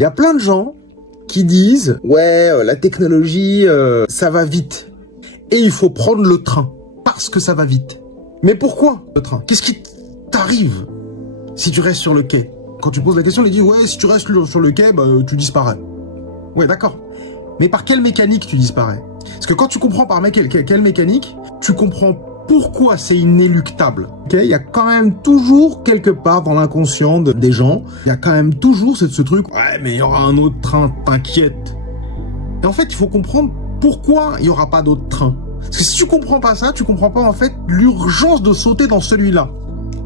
Il y a plein de gens qui disent « Ouais, la technologie, ça va vite. Et il faut prendre le train, parce que ça va vite. » Mais pourquoi le train? Qu'est-ce qui t'arrive si tu restes sur le quai? Quand tu poses la question, il dit « Ouais, si tu restes sur le quai, bah, tu disparais. » Ouais, d'accord. Mais par quelle mécanique tu disparais? Parce que quand tu comprends par quelle mécanique, tu comprends pourquoi c'est inéluctable. Okay, il y a quand même toujours quelque part dans l'inconscient des gens, il y a quand même toujours ce truc, ouais mais il y aura un autre train, t'inquiète. Et en fait, il faut comprendre pourquoi il n'y aura pas d'autre train. Parce que si tu comprends pas ça, tu comprends pas en fait l'urgence de sauter dans celui-là.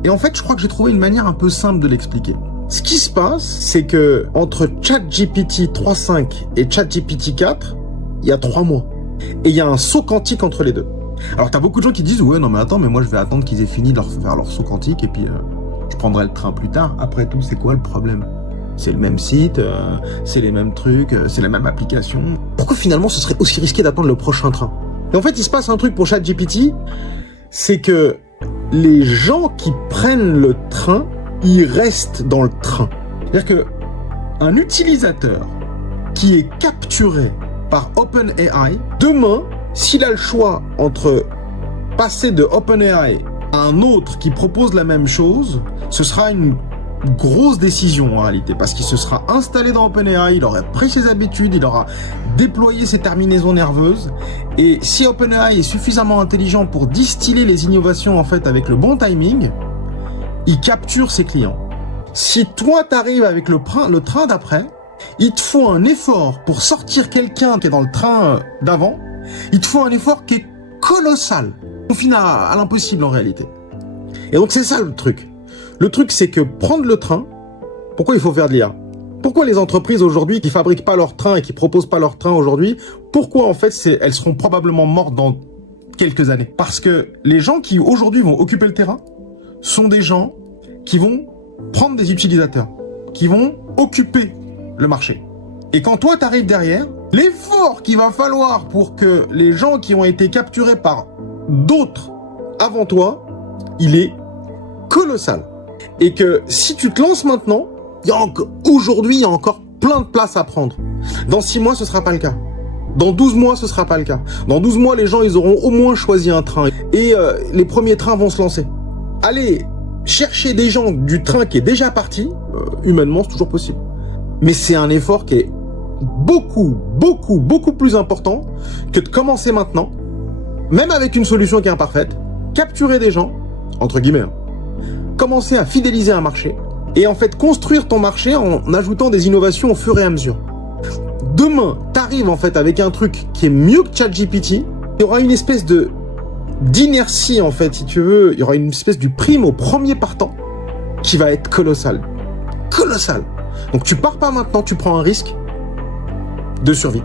Et en fait, je crois que j'ai trouvé une manière un peu simple de l'expliquer. Ce qui se passe, c'est que entre ChatGPT 3.5 et ChatGPT 4, il y a 3 mois. Et il y a un saut quantique entre les deux. Alors t'as beaucoup de gens qui disent « Ouais, non mais attends, mais moi je vais attendre qu'ils aient fini de faire leur saut quantique et puis je prendrai le train plus tard. » Après tout, c'est quoi le problème? C'est le même site, c'est les mêmes trucs, c'est la même application. Pourquoi finalement ce serait aussi risqué d'attendre le prochain train? Et en fait, il se passe un truc pour ChatGPT, c'est que les gens qui prennent le train, ils restent dans le train. C'est-à-dire que un utilisateur qui est capturé par OpenAI, demain, s'il a le choix entre passer de OpenAI à un autre qui propose la même chose, ce sera une grosse décision en réalité, parce qu'il se sera installé dans OpenAI, il aura pris ses habitudes, il aura déployé ses terminaisons nerveuses, et si OpenAI est suffisamment intelligent pour distiller les innovations en fait avec le bon timing, il capture ses clients. Si toi t'arrives avec le train d'après, il te faut un effort pour sortir quelqu'un qui est dans le train d'avant, il te faut un effort qui est colossal. On finit à l'impossible en réalité. Et donc c'est ça le truc. Le truc c'est que prendre le train, pourquoi il faut faire de l'IA? Pourquoi les entreprises aujourd'hui qui fabriquent pas leur train et qui proposent pas leur train aujourd'hui, pourquoi en fait elles seront probablement mortes dans quelques années? Parce que les gens qui aujourd'hui vont occuper le terrain sont des gens qui vont prendre des utilisateurs, qui vont occuper le marché. Et quand toi t'arrives derrière, l'effort qu'il va falloir pour que les gens qui ont été capturés par d'autres avant toi, il est colossal. Et que si tu te lances maintenant, aujourd'hui il y a encore plein de place à prendre. Dans 6 mois ce sera pas le cas. Dans 12 mois ce sera pas le cas. Dans 12 mois les gens ils auront au moins choisi un train. Et les premiers trains vont se lancer. Allez chercher des gens du train qui est déjà parti, humainement c'est toujours possible. Mais c'est un effort qui est beaucoup plus important que de commencer maintenant, même avec une solution qui est imparfaite, capturer des gens, entre guillemets, commencer à fidéliser un marché, et en fait construire ton marché en ajoutant des innovations au fur et à mesure. Demain, t'arrives en fait avec un truc qui est mieux que ChatGPT, il y aura une espèce d'inertie en fait, si tu veux, il y aura une espèce du prime au premier partant qui va être colossal. Colossal. Donc tu pars pas maintenant, tu prends un risque de survie.